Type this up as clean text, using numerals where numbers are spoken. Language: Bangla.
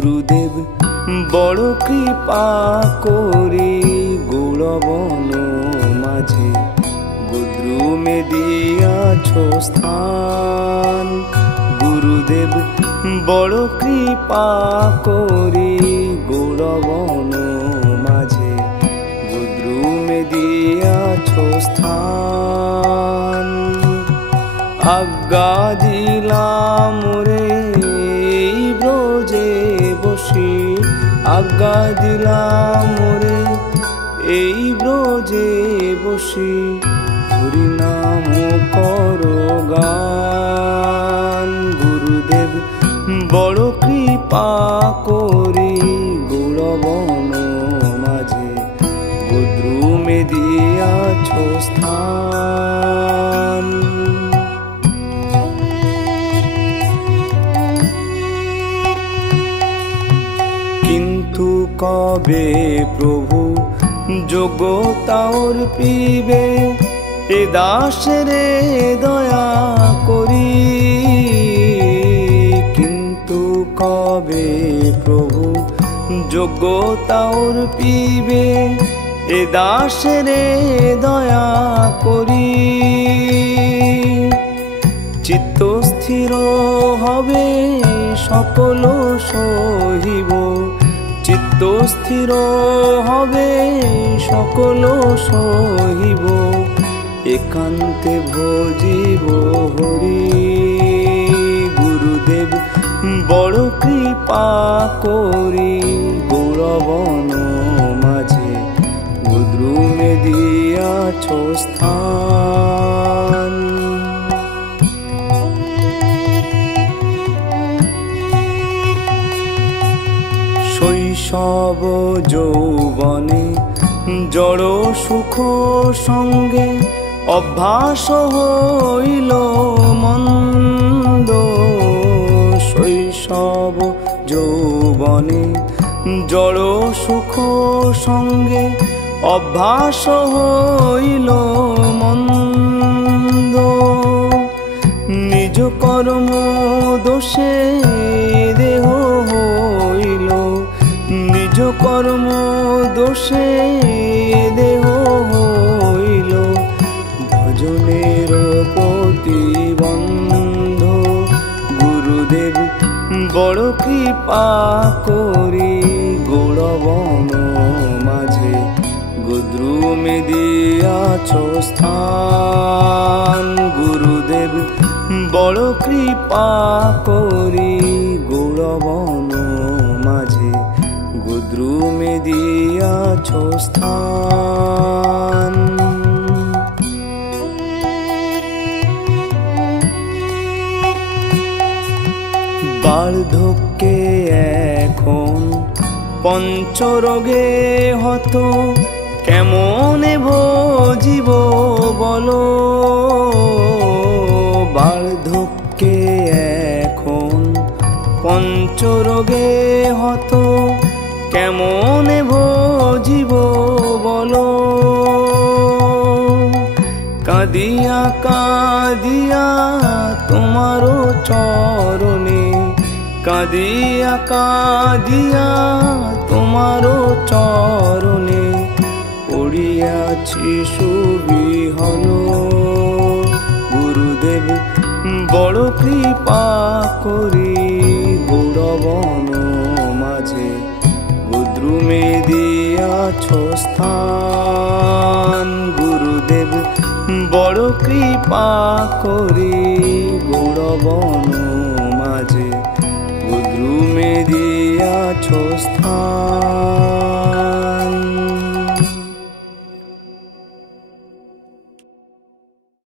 গুরুদেব বড় কৃপা করে গৌড়বন মাঝে গুদ্রুমে দিয়াছ স্থান। গুরুদেব বড় কৃপা করে গৌড়বন মাঝে গুদ্রুমে দিয়াছ স্থান। আজ্ঞা দিলাম রে এই ব্রজে বসে, আজ্ঞা দিলাম রে এই ব্রজে বসে, হরিনাম করো গান। গুরুদেব বড় কৃপা করে গৌড়বন মাঝে গুদ্রুমে দিয়াছ স্থান। কিন্তু কবে প্রভু যোগ্যতা অর্পিবে এ দাসরে দয়া করি। কিন্তু কবে প্রভু যোগ্যতা অর্পিবে এ দাসরে দয়া করি। চিত্ত স্থির হবে সকল সহিব, চিত্ত স্থির হবে সকল সহিব, একান্তে ভজিব হরি। গুরুদেব বড় কৃপা করি গৌড়বন মাঝে গুদ্রুমে দিয়াছ স্থান। শৈশব যৌবনে জড় সুখ সঙ্গে অভ্যাস হইল মন্দ। শৈশব যৌবনে জড় সুখ সঙ্গে অভ্যাস হইল মন্দ। নিজ কর্ম দোষে দেহ হইল, নিজ কর্ম দোষে দেহ হইল ভজনের প্রতিবন্ধ। গুরুদেব বড় কৃপা করি গৌড়বন মাঝে গুদ্রুমে দিয়াছ স্থান। গুরুদেব বড় কৃপা করি গৌড়বন মাঝে গুদ্রুমে দিয়াছ স্থান। বার্ধক্যে এখন পঞ্চরোগে হত, কেমনে ভজিব বলো। বার্ধক্যে এখন পঞ্চরোগে হত, কেমনে ভজিব বলো। কাঁদিয়া কাঁদিয়া তোমারো চরণে, কাঁদিয়া কাঁদিয়া তোমারো চরণে পড়িয়াছি সুবিহল। গুরুদেব বড় কৃপা করি গৌড়বন মাঝে গুদ্রুমে দিয়াছ স্থান। গুরুদেব বড় কৃপা করি গৌড়বন মাঝে গুদ্রুমে দিয়াছ স্থান।